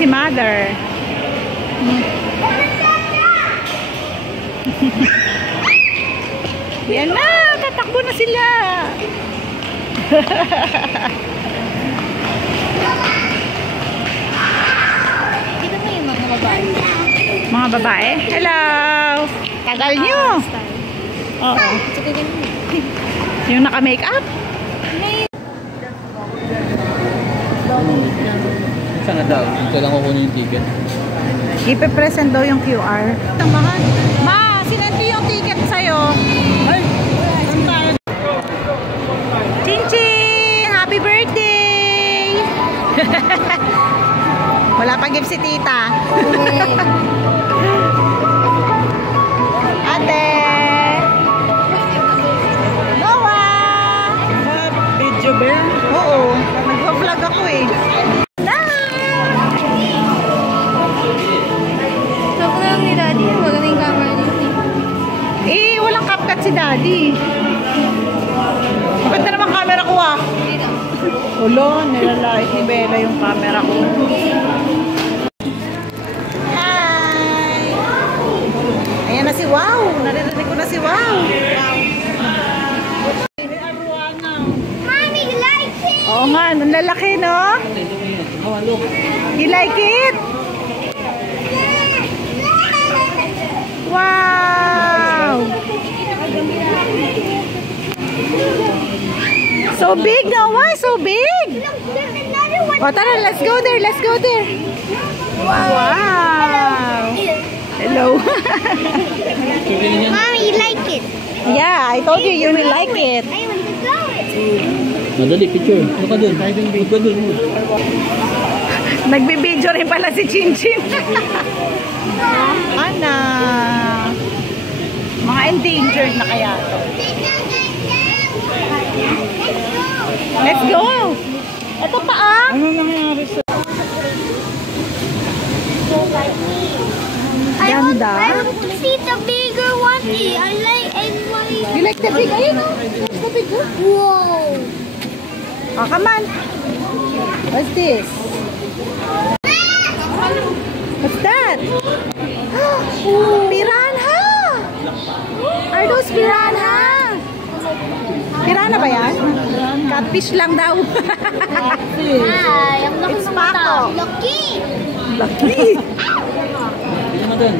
si mother. Yan na, tatakbo na sila. Kita mo yung mga babae. Mga babae? Hello! Tagal nyo! Oo. Yung naka-makeup? Saan na daw? Ito lang kukunin yung ticket. Ipe-present daw yung QR. Ma, sinento yung ticket sa'yo. Chin-chin! Happy birthday! Wala pa gift si tita. Ate! Noah! Video ba yan? Oo. Nagpa-vlog ako eh. Ni Daddy, maganda yung camera niya. Eh, walang CapCut si Daddy. Maganda naman camera ko ah. Ulo, nilalait ni Bella yung camera ko. Hi! Ayan na si Wow. Naririnig ko na si Wow. Mommy, like it! Oo nga, ang lalaki no? You like it? Wow! So big, Noah! So big! There's another one. O tara, let's go there! Let's go there! Wow! Hello! Mommy, you like it? Yeah, I told you you will like it. I want to throw it. Madali, picture. Ano ka dun? Huwag ka dun. Nagbibideo rin pala si Chin Chin. Ana! Mga endangered na kaya to. Let's go! Ito pa ah! Ano nangyari sa... I want Ganda. to see the bigger one. I like You like the big? Ayun oh! That's the big one. Whoa! Oh, come on! What's this? What's that? Piranha! Are those piranha? Piranha ba yan? Catfish lang daw. Ay, ang laki It's ng mata. Paco. Lucky! Lucky. Ano mo dun?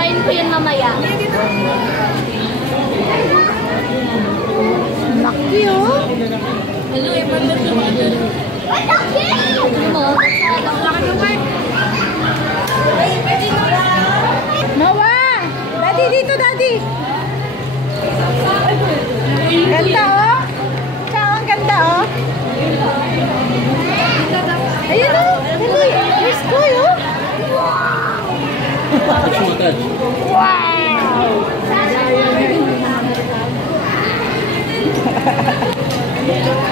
Kain ko yan mamaya. Lucky oh. Hello, ay, lucky! Ano mo? Noah! Daddy, dito, Daddy! Ganda, oh! Ciao, ang ganda, oh! Ayun, oh! Dali! Here's toy, oh! Wow!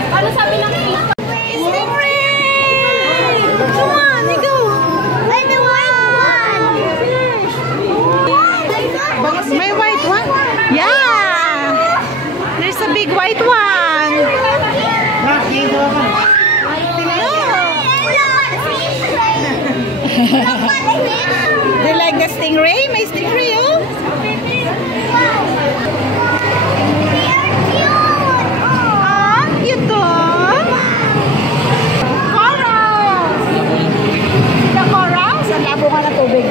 Ano sabi ng FIFA? Stingray! Come on, you go! Ay, the white one! May white one? Yeah! There's a big white one! Do you like the stingray? May stingray, oh! Ah, cute, oh! Corals! The corals? Ang labo ka na tubig.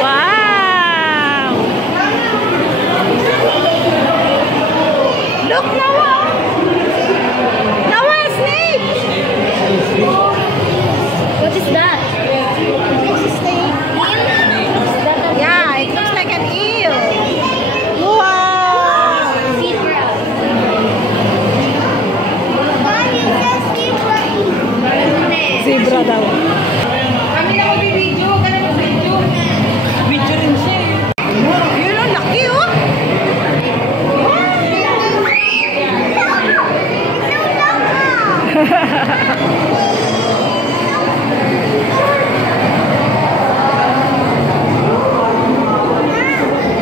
Wow! Look, Noah! Noah, a snake! What is that? It's a snake. Yeah, it looks like an eel. Wow! Zebra. Zebra daw. Kami na mag-video. Huwag ka na mag-video. Video rin siya eh. Yun ang laki, oh!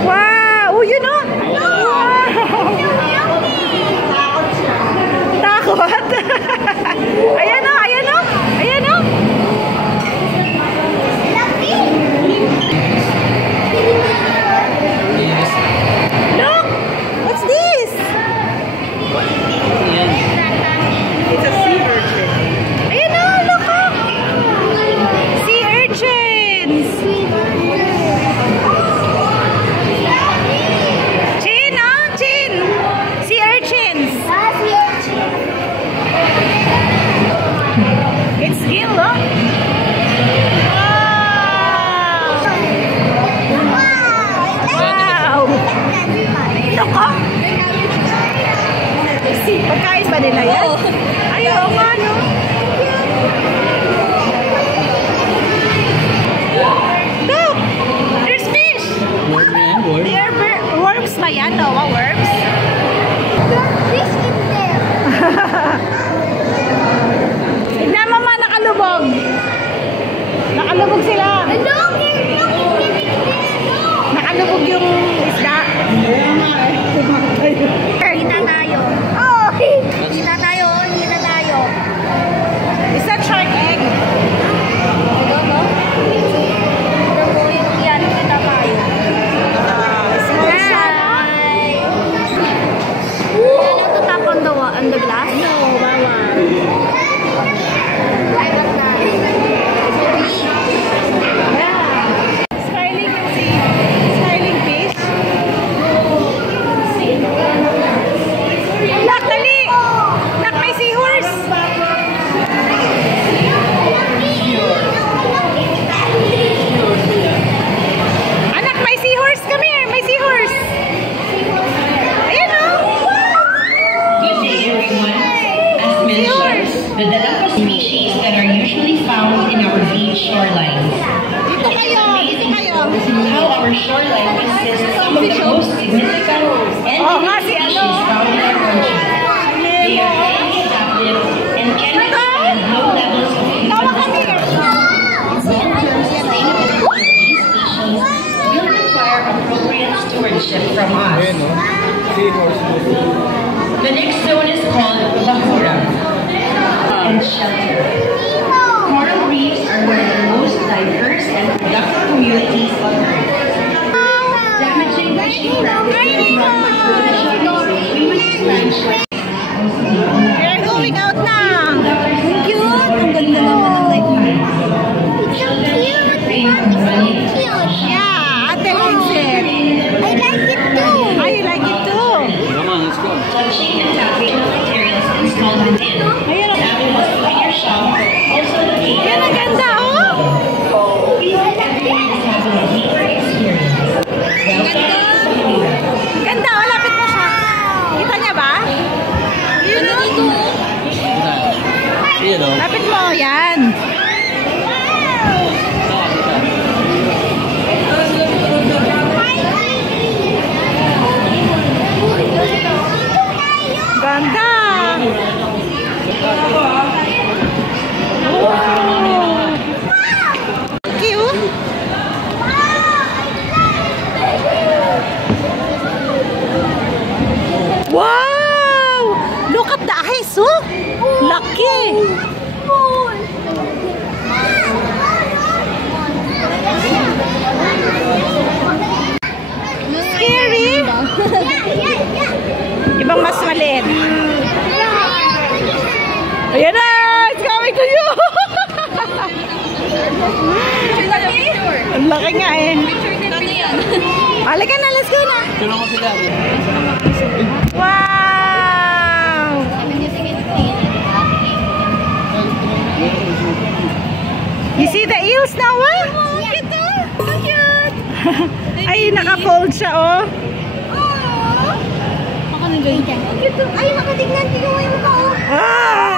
Wow! Oh, yun, oh! Wow! Pagkain ba nila yan? Ay, oo nga, no? Look! There's fish! Worm na yan, worm. They are worms ba yan, Noah? Worms? Fish in there. Tignan mo ma, nakalubog. Nakalubog sila. Look, Nakalubog yung isda. Kita tayo. Oh! Kita tayo. Kita tayo. Is that shark egg? Ito mo? Ito mo yung yan. Kita tayo. Small shark. Hi. Can I tap on the glass? No, mama. I was not. Smiling yung smiling fish. Look, dali! Look, may seahorse! Anak, may seahorse! Come here! May seahorse! Ayan o! Good day, everyone. As mentioned, the Dalacos species that are usually found in our beach shorelines. Dito kayo! Dito kayo! How our shoreline consists some of the most significant and Oh, nga si unique ano? species found in our country. They are highly adaptive and can withstand low levels of Tawa human kami! long-term sustainability of these species will require appropriate stewardship from us. The next zone is called Bahura and shelter. Coral reefs are where the most diverse and productive communities on Earth. Damaging fishing practices run human expansion. We're going out na! Ang cute! Ang ganda naman ng light. Yeah, ate likes it. I like it too. I like it too. Come on, let's go. Touching and tapping on materials installed within. Ayun, Having a souvenir shop also located. yan ang ganda, oh! Having a deeper experience. Ang ganda, oh, lapit mo siya. Kita niya ba? Yun, oh. Ayan o. Lapit mo, yan. Ganda! Wow! Cute! Wow! Look at the eyes, oh! Lucky! Scary! Ibang mas maliit. Ayan na! It's coming to you! Ang laki nga eh. Halika na, let's go na! Tulungan ko sila. Wow! You see the eels now, ah? Ito! So cute! Ay, naka-fold siya, oh. Ay, nakatignan. Tingnan mo yung mukha, oh. Ah!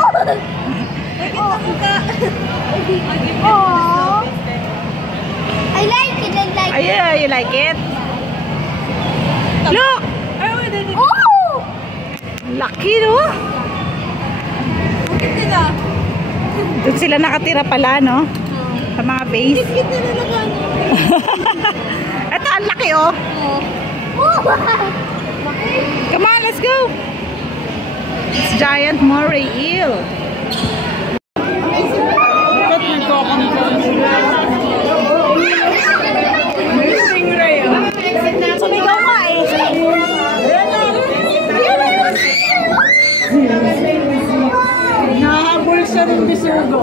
Oh. I like it. I like it. Ayun, you like it? Look! Oh! Lucky, no? Doon sila nakatira pala, no? Sa mga base. Ito, ang laki, oh. Come on, let's go. It's giant moray eel. Sumigaw ka eh. Nahabol siya ng bisugo.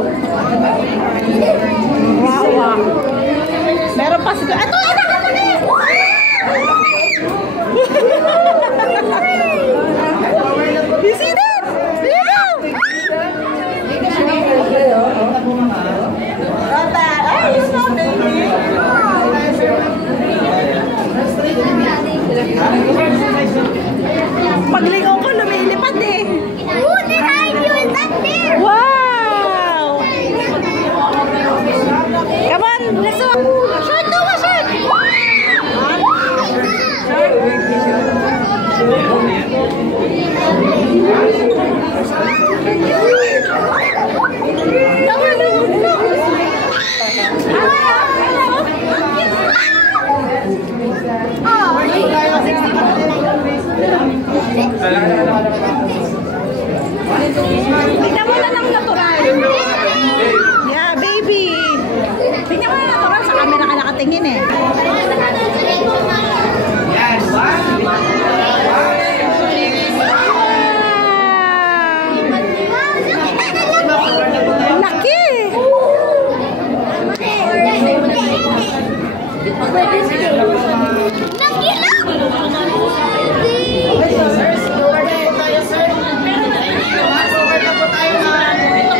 Wow, wow. Meron pa sila. Ito, ito, ito. You see that? Paglingon ko, lumilipad eh.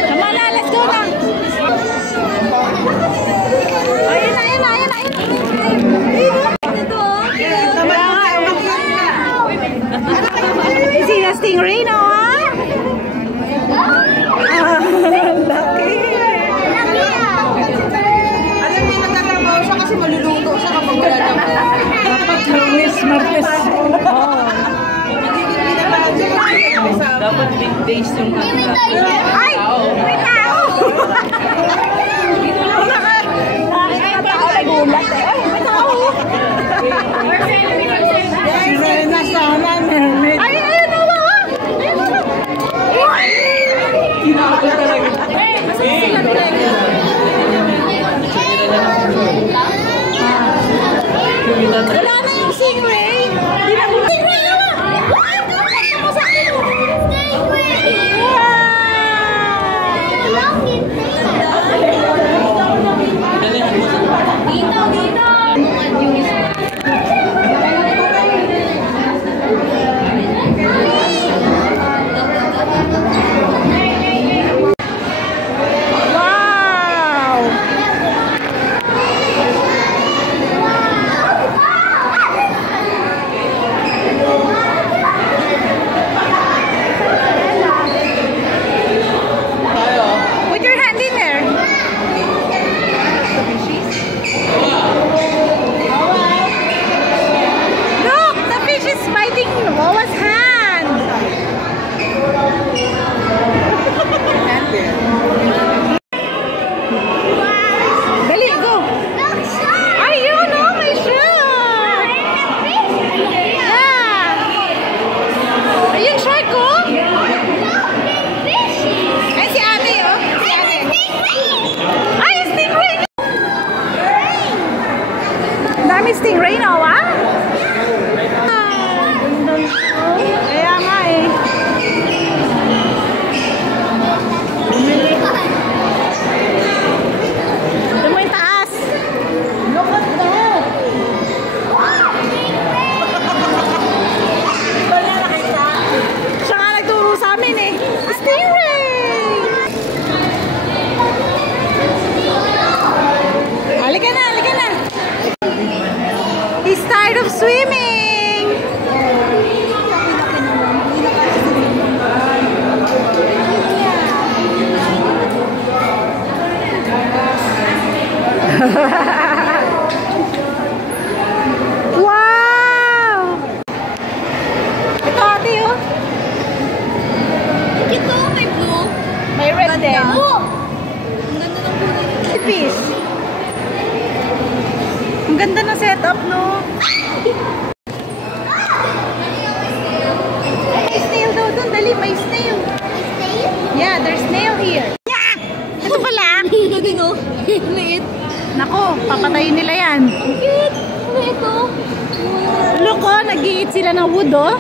Come on na, let's go na. Ayun na, ayun na, ayun na. You see the stingray now, ah? Lucky. Alam niyo, nagtatrabaho siya kasi maluluto siya kapag wala na. Dapat Luis Martes. Dapat big base yung kanila. Ay! May tao! Nakita tao nagulat eh. Ay, may tao! Sirena sana, mermaid. Ay, ayun na ba? Ayun na. Kinakata talaga. Wala na yung stingray. Stingray na ba? Put your hand in there. Look, the fish is biting Wawa's hand. Dali, go. Ayun, oh, may shark. Yeah. Ayun, shark, oh. Ay, si ate, oh. Si ate. Ay, stingray! Dami stingray na, ah? Kaya nga, eh. Ito mo yung taas. Look at that. Siya nga nagturo sa amin, eh. Stingray! Halika na, halika na. He's tired of swimming. Wow! Ito ate, oh. Ito, may blue. May red din. Oh! Ang ganda ng kulay. Fish. Ang ganda ng setup, no? May snail daw dun. Dali, may snail. Yeah, there's snail here. Yeah! Ito pala. Ito din, oh. Liit. Nako, papatayin nila yan. Cute. Ano ito? Look, oh, nag-i-eat sila ng wood, oh.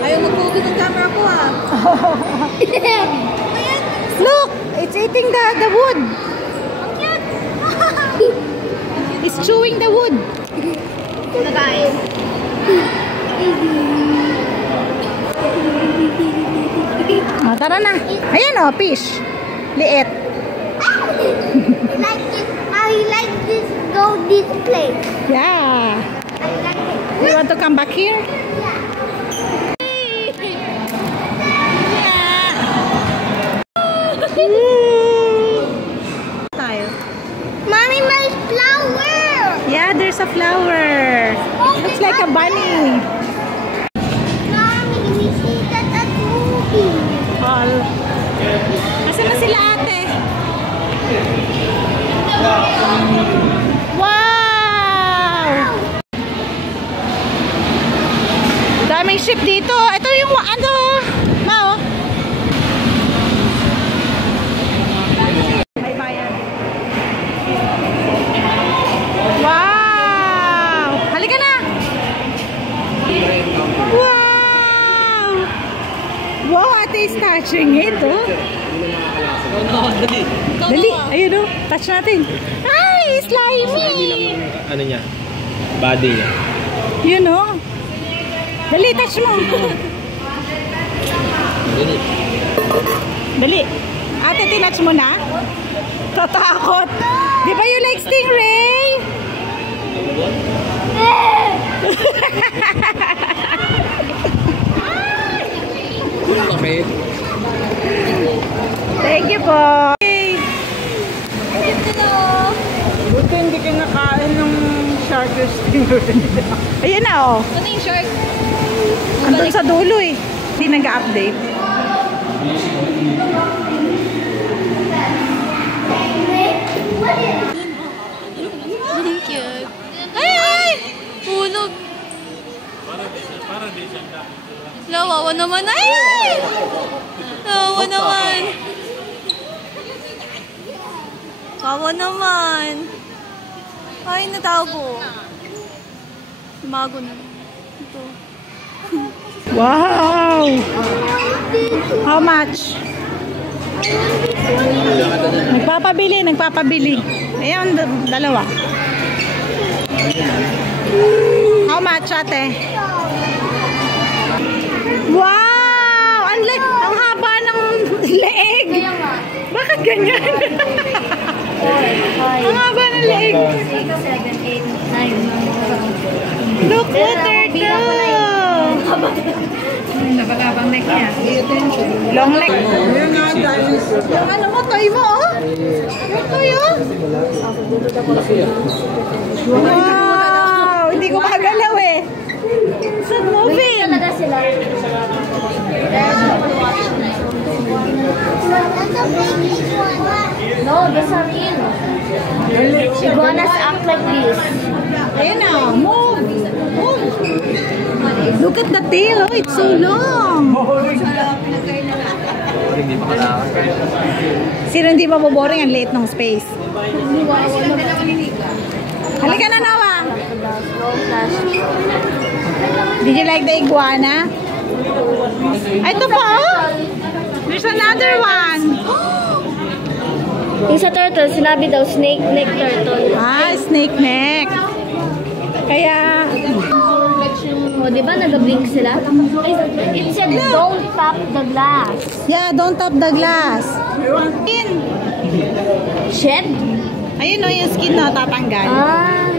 Ayaw mag-focus ng camera ko, ah. Ayan. Look, it's eating the wood. Ang cute. It's chewing the wood. Nakain. Oh, tara na. Ayan, oh, fish. Liit. Like it. I like this. Go this place. Yeah. I like it. You want to come back here? Tayo. Mommy, my flower. Yeah, there's a flower. It looks like a bunny. Mommy, we see that at movie. All. Asan na sila ate? Wow! Daming ship dito. Ito yung ano, Mao. May bayan. Wow! Halika na! Wow! Wow, ate is touching it, oh. Dali. Dali, ayun, oh. Touch natin. Hi! slimy. Ano niya? Body niya. You know? Dali, touch mo. Dali. Ate, tinouch mo na? Tatakot. Di ba you like stingray? Okay. Thank you po. Buti hindi ka nakain ng shark stingray. Ayan na oh. Ano yung shark? Andun sa dulo eh. Hindi nag-update. Ang cute. Ay! Hulog. Lawawa naman. Ay! Lawawa naman. Lawawa naman. Ay, natago. Sumago na. Ito. Wow! How much? Nagpapabili. Ayan, dalawa. How much, ate? Wow! Ang haba ng leeg. Bakit ganyan? Ang haba ng leeg. 6, 7, 8, 9. Look, turtle! Nabagabang neck niya. Long neck. Yung ano mo, toy mo, oh. Yung toy, oh. Wow! Hindi ko makagalaw, eh. It's not moving. Talaga sila. No, those are real. Iguanas act like this. Ayan na, move. Move. Look at the tail, oh. It's so long. Sino hindi maboboring? Ang late ng space. Halika na, Nawa. Did you like the iguana? Ay, ito pa, oh. There's another one. Yung sa turtle, sinabi daw snake neck turtle. Ah, snake neck. Kaya, O, di ba nag-blink sila? It said, don't tap the glass. yeah, don't tap the glass. Skin. Shed? Ayun, oh, yung skin na tatanggal. Ah.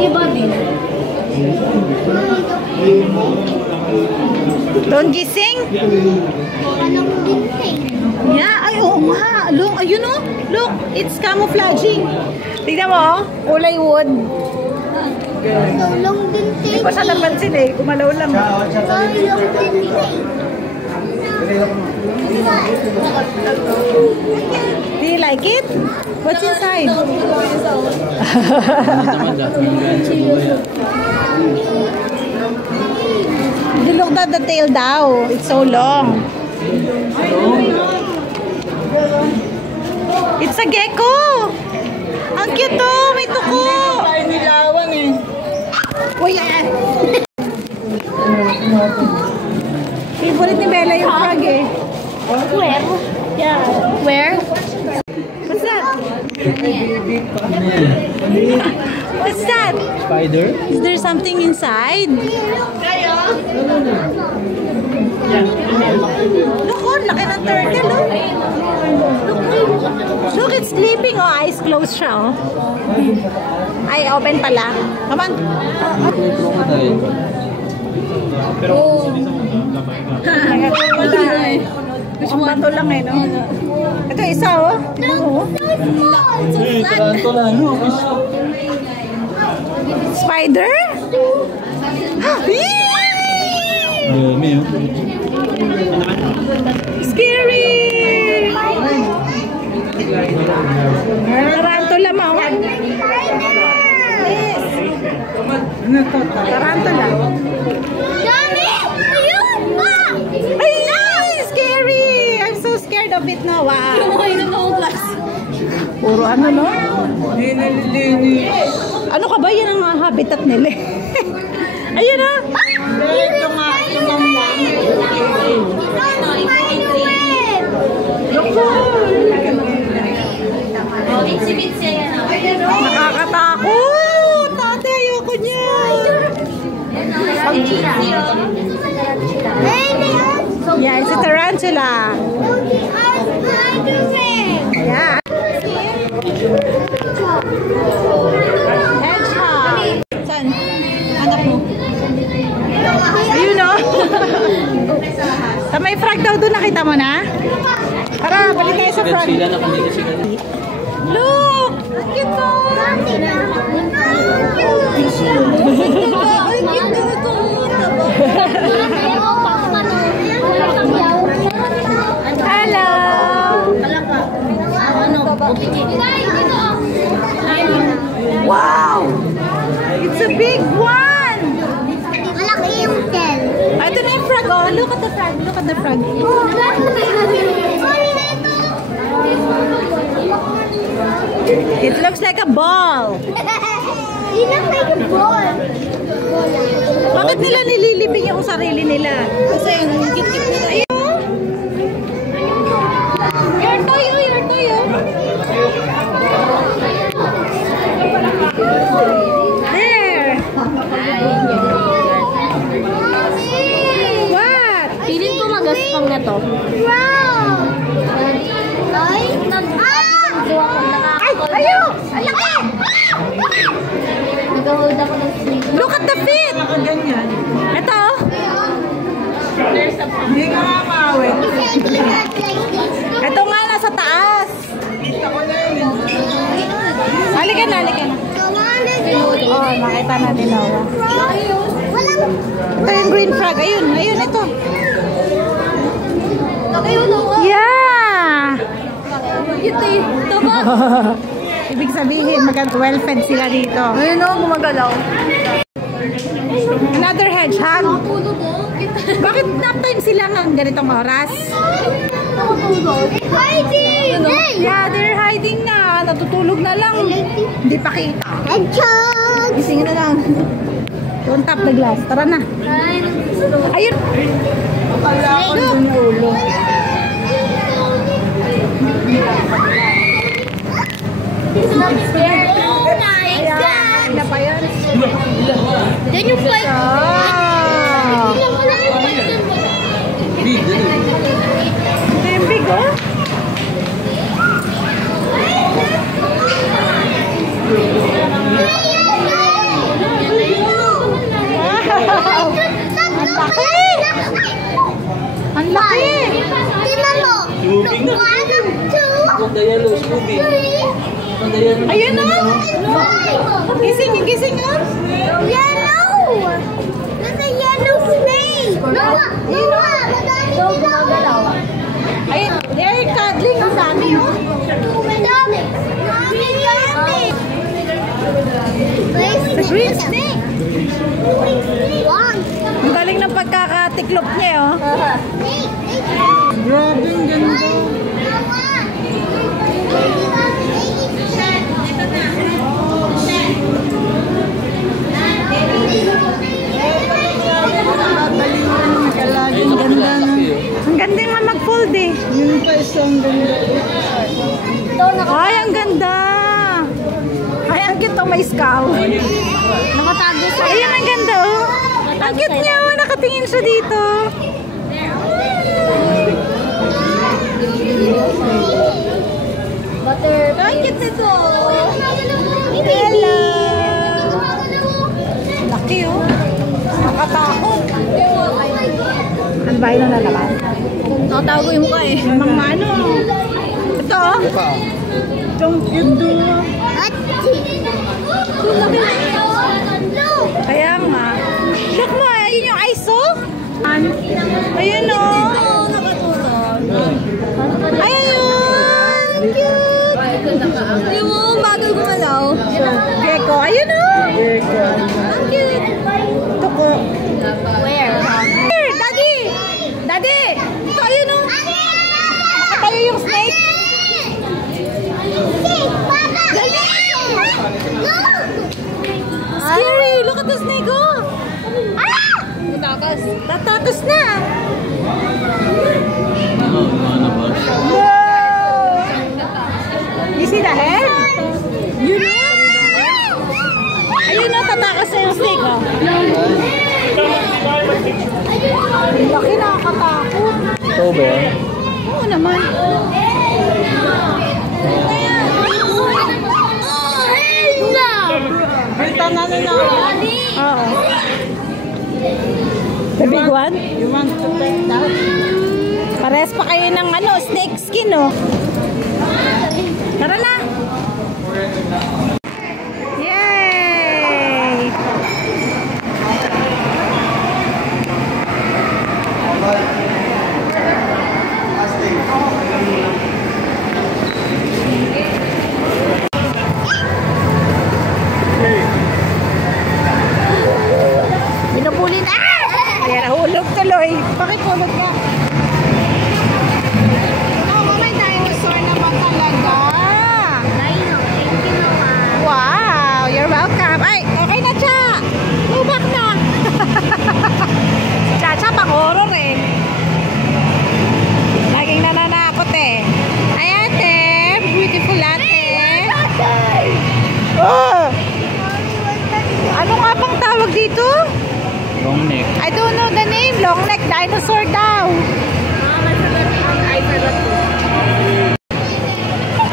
Iba din. Don't gising? Yeah, ay, oo nga. Look, ayun, oh. Look, it's camouflaging. Tignan mo, oh. Kulay wood. Long din Hindi ko siya napansin eh. Gumalaw lang. Do you like it? What's inside? You look at the tail daw. It's so long. It's a gecko. Ang cute oh. May tuko. Ay, nilawan eh. Uy, yan. Favorite ni Bella yung frog eh. Where? Yeah. Where? What's that? What's that? Spider? Is there something inside? Look, oh, laki ng turtle, oh. Look, it's sleeping, oh. Eyes closed siya, oh. Eye open pala. Come on. Pero, Ang bato lang eh, no? Ito isa, oh. Tignan mo, oh. Spider? Scary! Tarantula mo. Yes. Tarantula. Ay, scary! I'm so scared of it now. Puro ano, no? Ano ka ba? Yan ang habitat nila. Ayun na. Ito nga, yung sila. Yeah. Hedgehog. Saan? Anak mo? Ayun o. Sa may frog daw doon, nakita mo na? Tara, balik tayo sa frog. Look! Ang cute o! Hello! Wow! It's a big one! Malaki yung tail. Ito na yung frog oh. Look at the frog. Look at the frog. It looks like a ball. It looks like a ball. Bakit nila nililibing yung sarili nila? Kasi yung kit-kit nila. Ayun. Your toyo, your toyo. There. What? Feeling ko magaspang na to. Wow! Ay! Ay! Ayun! Ang laki! Nag-hold ako ng sleep. Look at the feet! Ganyan. Ito. Hindi ka mamawin. Ito nga nasa taas. Halika na, halika na. Oh, makita natin na. Ito yung green frog. Ayun, ayun, ito. Yeah! Ibig sabihin, well-fed sila dito. Ayun o, gumagalaw. Another hedgehog. Bakit nap time sila ng ganitong oras? Hiding! Yeah, they're hiding na. Natutulog na lang. Hindi pa kita. Hedgehog! Gising na lang. Don't tap the glass. Tara na. Ayun. Akala ko yung ulo. Oh my God! Ano pa yun? Then you play. Oh! Ito yung big, oh. Wow! Ang laki! Ang laki! Tingnan mo. One, two, three. Ayun na! Gising, gising, oh. Yellow! There's a yellow snake! Noah! Noah! Madami sila! Ayun, they're cuddling. Ang dami, oh. Madami! Mami, dami! The green snake. One! Ang galing ng pagkakatiklop niya, oh. Snake! Grabe, ang ganda. Ang ganda. Ang ganda nga mag-fold eh. Yun pa isang ganda. Ay, ang ganda. Ay, ang cute oh, may skull. Nakatago sa... Ayun, ang ganda oh. Ang cute niya oh, nakatingin siya dito. Ang cute nito. Hello. Laki oh. Nakatakot. Ano ba yun na naman? Nakatago yung mukha eh. Mang mano. Ito oh. Itong cute oh. Kaya nga. Look mo, ayun yung ISO. Ayun o. Ayun. Cute. Ayun mo, bagal gumalaw. Gecko. Ayun o. Ang cute. Ito ko. Where? Here, Daddy. Daddy. Ito, ayun o. Tayo yung snake. Dali. Scary. Look at the snake oh. Tatakas. Tatakas na. No. You see the head? You know? Ayun na, tatakas na yung snake oh. Laki, nakakatakot. Totoo ba yan? Oo naman. Benta na nila. Oo. The big one? You want to take that? Parehas pa kayo ng ano, snake skin, oh. Tara na. Yay! Binubulin. Ah! Ayan, nahulog tuloy. Bakit hulog ka? Oh, may dinosaur naman talaga. Wow, you're welcome. Ay, okay na, Cha. Lubak na. Cha, pang horror eh. Laging nananakot eh. Ay, ate. Beautiful ate. Oh! Ano nga bang tawag dito? Long neck. I don't know the name. Long neck dinosaur daw.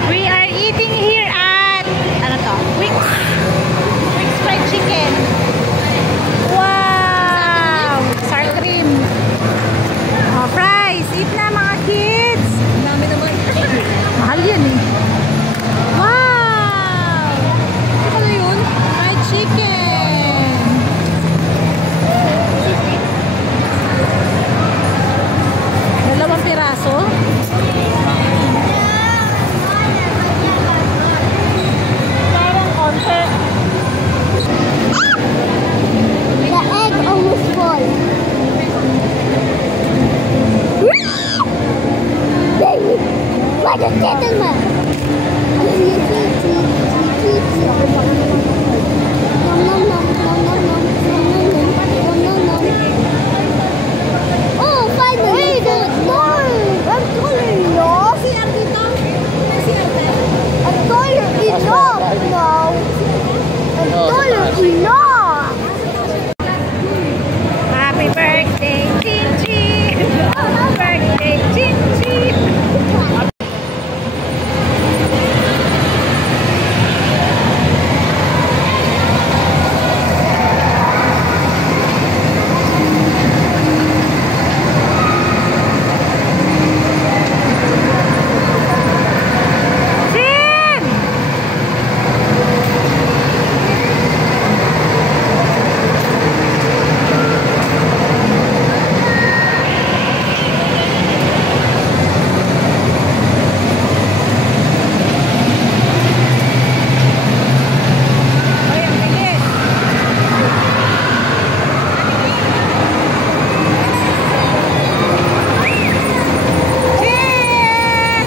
We are eating here at ano to? Wick's fried chicken. Wow! Sour cream. Oh, fries. Eat na mga kids. Dami naman. Mahal yan eh. Wow! Ano yun? Fried chicken. Dalawang piraso. Parang konti. The egg almost full. David, what a gentleman! Oh, finally! Hey, there's more! I'm taller enough! I'm taller enough now! I'm taller enough! Happy birthday, Chin-Chin! Happy birthday, Chin-Chin! Chin! Ay, ang bilis. Chin!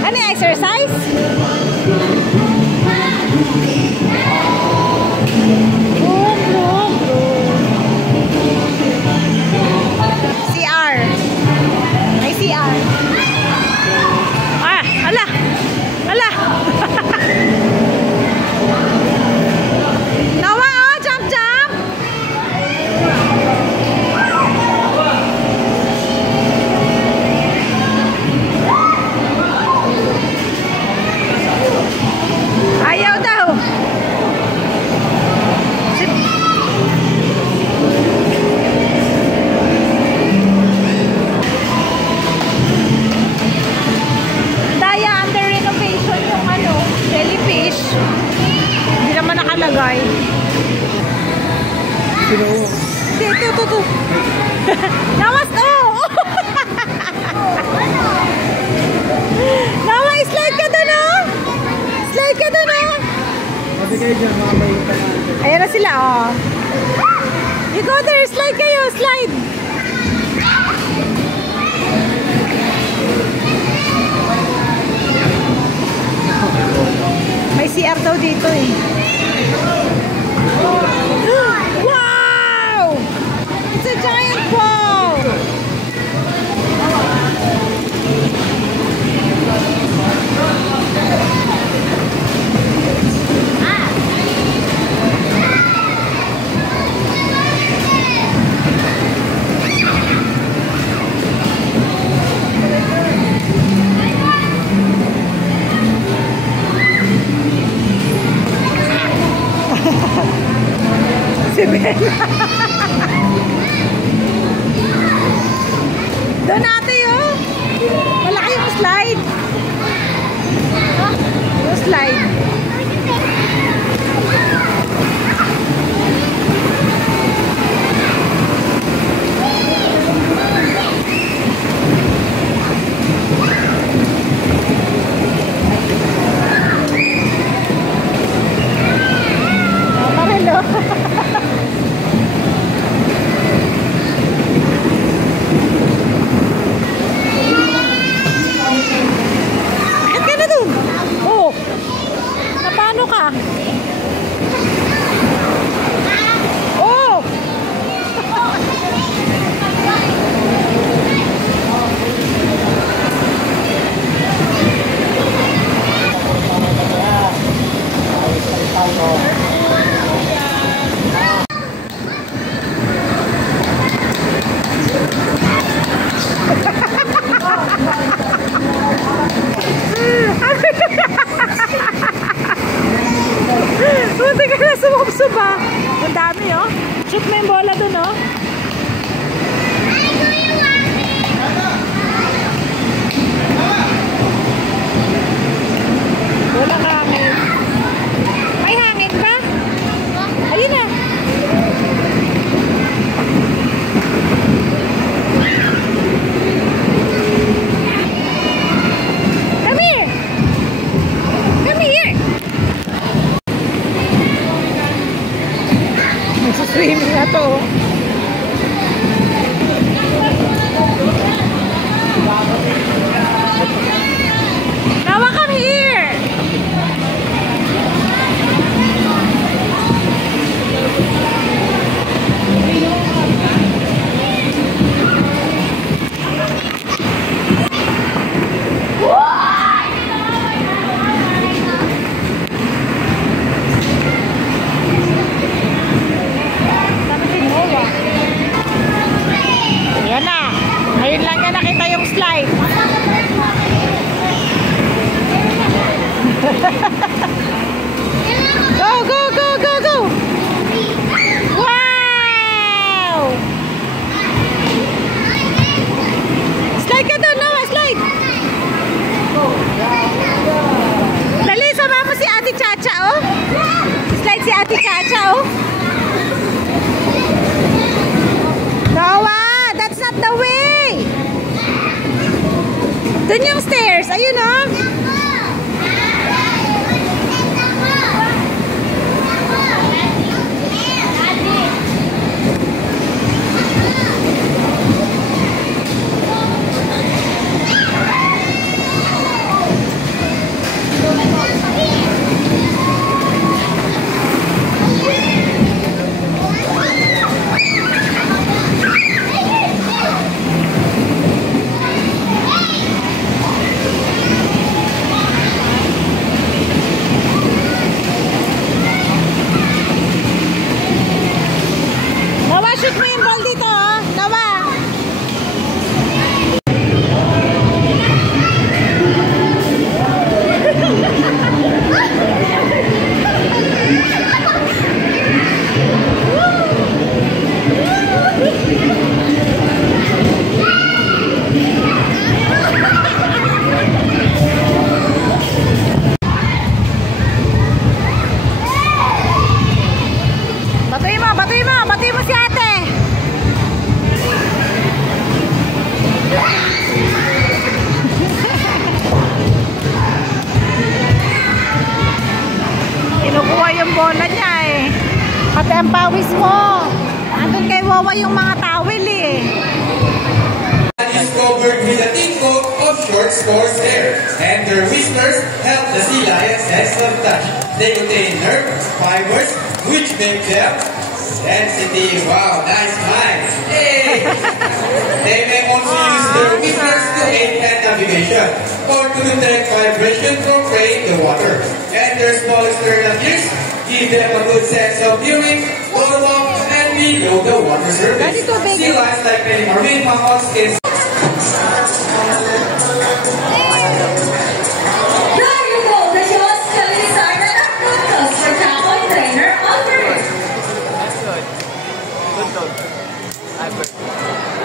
Ano yung exercise? CR. May CR. Ah, ala. Ala. Tawa, oh, jump, jump. Ayaw daw. Daya under renovation yung ano, jellyfish. Hindi naman nakalagay. Ito. Namas, oh! Nama, slide ka doon, oh! Slide ka doon, oh! Ayan na sila, oh. You go there, slide kayo, slide! May CR daw dito, eh. Wow! It's a giant ball! Si Bella. Doon natin yun. Malaki yung slide. Yung slide. Bakit ka na dun? Oo. Napano ka? Oo. Buti ka na sumubsob ah. Ang dami oh. Shoot mo yung bola dun oh. Wala ka hangin. May hangin ba? Ayun na. Come here. Come here. Nagsuswimming na to. Nawa, come here. Yan na. Ayun lang yan, nakita yung slide. Go, go, go, go, go. Wow! Slide ka doon, Noah, slide. Dali, sama mo si Ate Chacha, oh. Slide si Ate Chacha, oh. Noah, that's not the way. Doon yung stairs. Ayun, oh. Nawa, shoot mo yung ball dito, oh. Nawa. Batuin mo si ate. Kinukuha yung bola niya eh. Pati ang pawis mo. Andun kay Wawa yung mga towel eh. Is covered with a thick coat of short coarse hair, and their whiskers help the sea lions sense of touch. They contain nerve fibers which make them sensitive. Wow, nice smile. Hey! They may also use their whiskers to aid hand navigation or to detect vibration from prey in the water. And their small external ears give them a good sense of hearing both above and below the water surface. Sea lions, like many marine mammals, can Trainer Albert. Good dog. Albert.